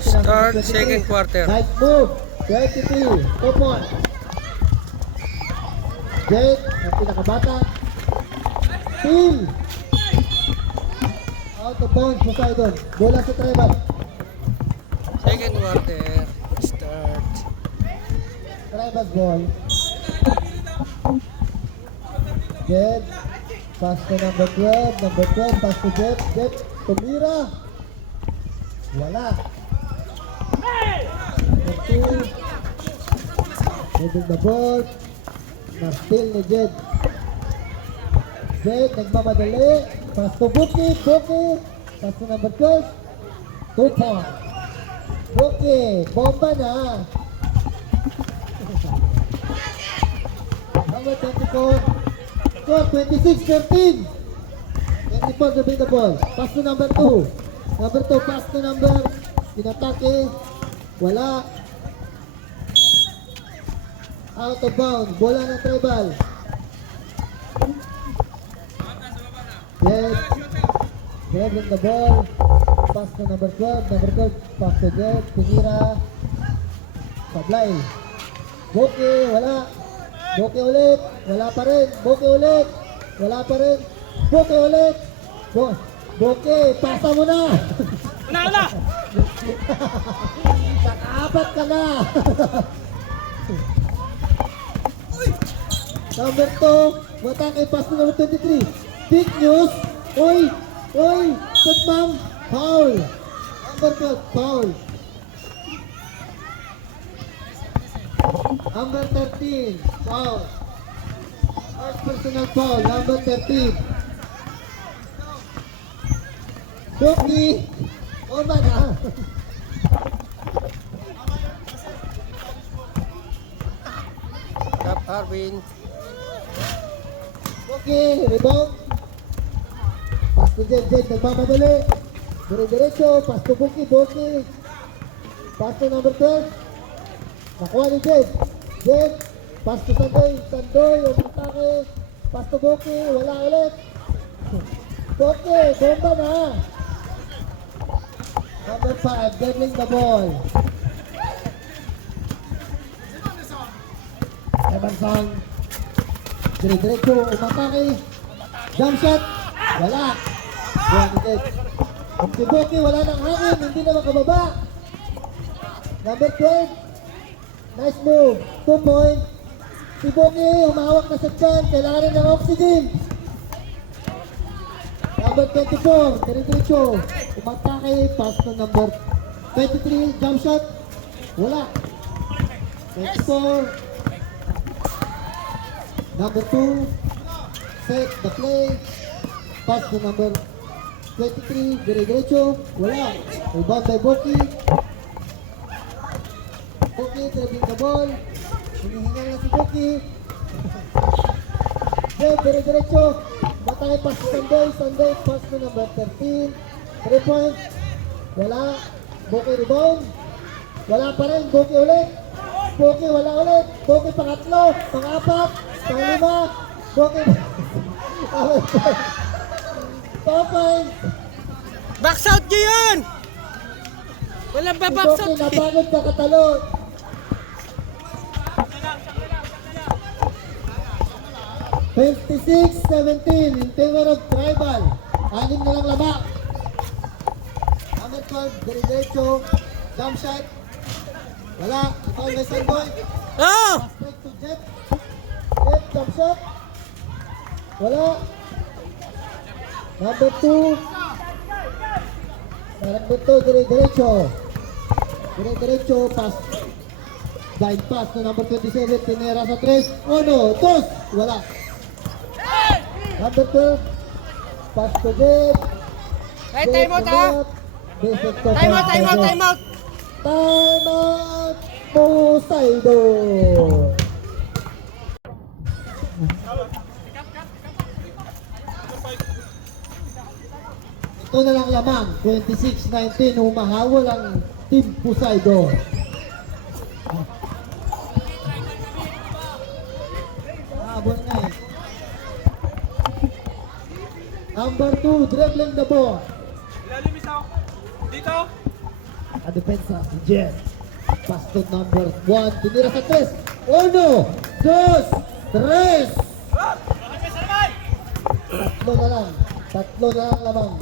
Start second quarter. Nice move. 23. Topon. Jade, ang pinakabata. Team. Out of bounds, Poseidon. Bola sa tribal. Second quarter. Start. Tribal's ball. Jade. Pass to number 12. Number 12. Pass to Jade. Jade. Tumira. Wala. Number 2. Moving the ball. Na-steal ni Jed. Jed, nagmamadali. Pass to Buki. Buki. Pass to number 12. 2 point. Buki. Bomba na. Number 24. Score 26-13. 24 to bring the ball. Pass to number 2. Number 2. Pass to number. Pinatake. Wala. Out of bounds. Bola ng tribal. Jed. Jed with the ball. Pass to number 12. Number 12. Pass to Jed. Pinira. Sablay. Boki. Wala. Boki ulit. Wala pa rin. Boki ulit. Wala pa rin. Boki ulit. Boki. Pasa mo na. Una! Nakaapat ka na. Number 2, matake pass to number 23. Big news. Oy! Oy! Tutmang! Foul! Number 12, foul. Number 13, foul. First personal foul, number 13. Buki! Oma na! Tap Arvin. Okay, rebound. Pass to Jed, Jed, nagmamadali. Dire-diretso, pass to Buki, Buki. Pass to number 12. Nakuha ni Jed. Jed, pass to Sandoy, Sandoy, umatake. Pass to Buki, wala ulit. Buki, bomba na. Number 5, dribbling the ball. Evansong. Dire-diretso, umatake. Jump shot. Wala. Buwan ni Jed. Si Buki, wala nang hangin. Hindi na makababa. Number 12. Nice move. 2 points. Si Buki, humahawak na sa tiyan. Kailangan rin ng oxygen. Number 24. Dire-diretso. Umatake. Pass to number 23. Jump shot. Wala. 24. Number 2, set the play, pass to number 23, dire-diretso, wala. Rebound by Boki. Boki, dribbling the ball. Hinihingal na si Boki. Dire-diretso, matay pass to Sunday, Sunday, pass to number 13. 3 points, wala. Boki rebound, wala pa rin, Boki ulit. Boki, wala ulit. Boki pangatlo, pang-apat. Panglima, Boki. Topay. Box out nyo yun! Walang ba box Boki, out? napagod ka katalon. (56-17) in favor of Tribal. 6 na lang laba. Number 12, dire-diretso. Jump shot. Wala. Ikaw may Sandoy. Oh! Straight to Jet. Jet, jump shot. Wala. Number 2. Number 2, dire-diretso. Dire-diretso, pass. Blind pass to number 27. Tinera sa 3. 1, 2. Wala. Number 12. Pass to Jet. Hey, time out ha! Time out, time out, time out! Time out. Poseidon. Ito na lang lamang, 26-19, humahawal ang Team Poseidon. Habol nga eh. Number 2, dribbling the ball. Ilalim isa. Dito. nakadepensa si Jen. Pass to number 1, tinira sa 3. 1, 2, 3. Tatlo na lang lamang.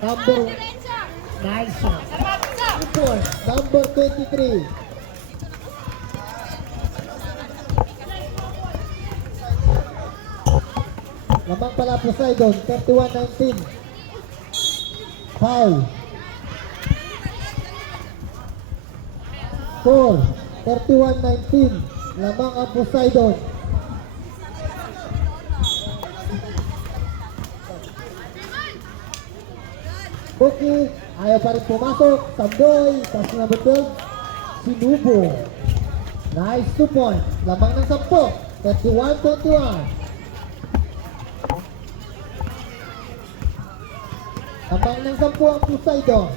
Number, nice shot. Good point. Number 23. Lamang pala Poseidon, 31-19. Foul. 4, 31-19. Lamang ang Poseidon. Buki, ayaw pa rin pumasok. Samboy, pass number 12. Sinubo. Nice 2 point. Lamang ng 10. 31-21. Lamang ng 10 ang Poseidon.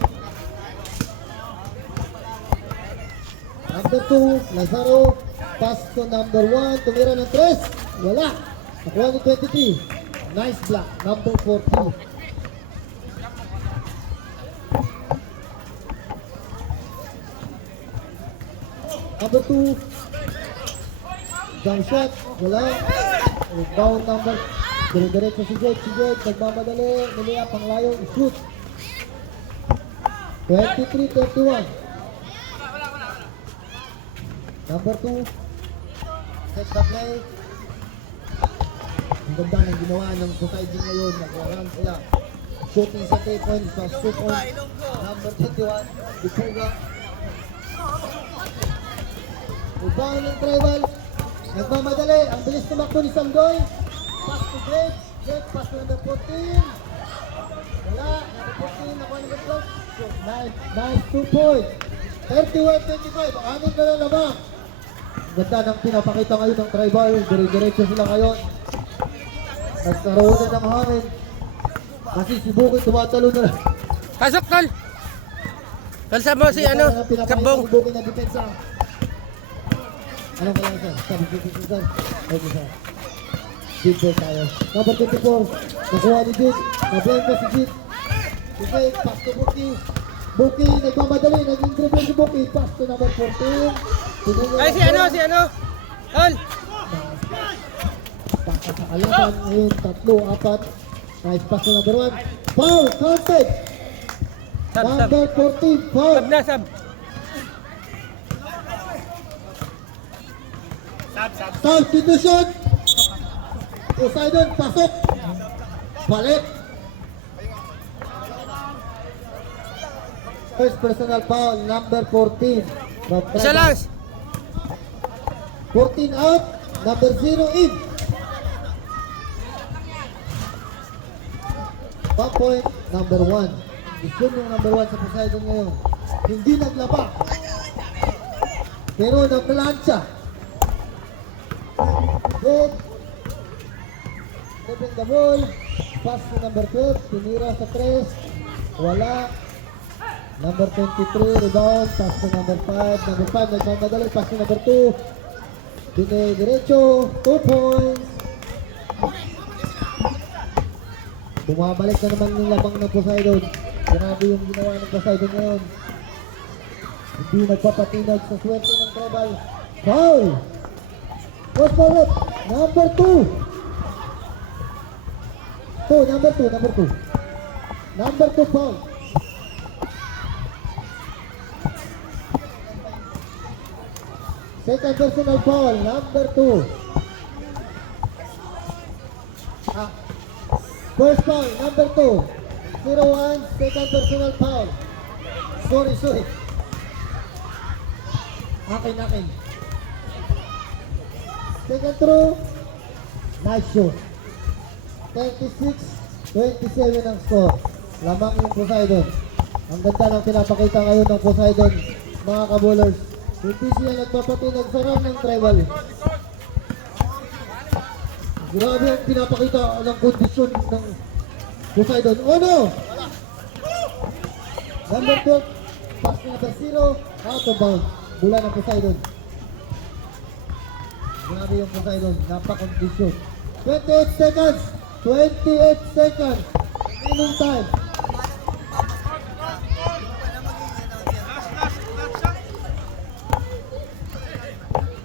Number 2, Lazaro. Pass to number 1. Tumira ng 3. Wala. Nakuha ni 23. Nice block. Number 14. Number 2. Jump shot. Wala. Rebound number. Dire-diretso si Jed. Nagmamadali. Nilia pang layo. Shoot. 23-31. Number 2. Set the play. Ang ganda ng ginawa ng Poseidon ngayon. Naglarang sila. Shooting sa 3 points. Plus 2 points. Number 21. Dipuga. Rebound ng Tribal. Nagmamadali. Ang bilis tumakbo ni Samdoy. Pass to Jake. Jake pass to number 14. Wala. Number 14. Nakuha number 12. Nice 2 points. 31-25. Anin na lang lamang. Ganda ng pinapakita ngayon ng Tribal. Dire-diretso sila ngayon. Nagkaroon na ng hangin. Kasi si Bukoy tumatalo na. Pasok, tol. Talsa mo si ano, Kabong. Si Bukoy na depensa. Anong kailangan sir? Sabi ko sir. Okay sir. Jid po tayo. Number 24. Nakuha ni Jid. Nablend ko si Jid. Si Jid. Pass to Buki. Buki. Nagmamadali. Nag-interview si Buki. Pass to number 14. Ay, si ano. Tol. Pasa sa kalaban. Ngayon, 3, 4. Nice pass to number 1. Foul. Counted. Sab. Number 14. Foul. Sab na, sab. Substitution. Poseidon, pasok. Balik. First personal foul, number 14. Isa lang. 14 out, number 0 in. 1 point, number 1. Gusto yung number 1 sa Poseidon ngayon. Hindi naglaba. Pero naglansya. Good. Dribbling the ball. Pass to number 12. Tinira sa 3. Wala. Number 23. Rebound. Pass to number 5. Number 5. Nagmamadali. Pass to number 2. Diretso. 2 points. Bumabalik na naman yung lamang ng Poseidon. Grabe yung ginawa ng Poseidon ngayon. Hindi nagpapatinag sa swerte ng Tribal. Foul! What's for it? Number 2. Number 2. Number 2 foul. Second personal foul. Number 2. First foul. Number 2. 0-1. Second personal foul. Sorry. Akin. Second throw. Nice shot. 36-27 ang score. Lamang yung Poseidon. Ang ganda ng pinapakita ngayon ng Poseidon, mga kabulers. Hindi siya nagpapatinag sa run ng Tribal. Grabe ang pinapakita ng kondisyon ng Poseidon. Oh no! Number 12. Pass number 0. Out of bounds. Mula ng Poseidon. Grabe yung Poseidon. Napakondisyon. 28 seconds. 28 seconds. Remaining time.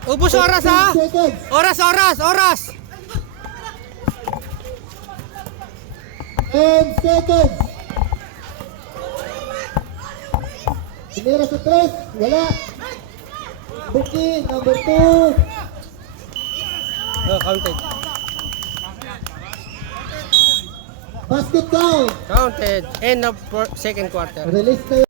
Ubus oras ha! 15 seconds. Oras! 10 seconds. Tinira sa 3. Wala. Buki, number 2. Oh, counted. Basket count. Counted. End of second quarter. Release na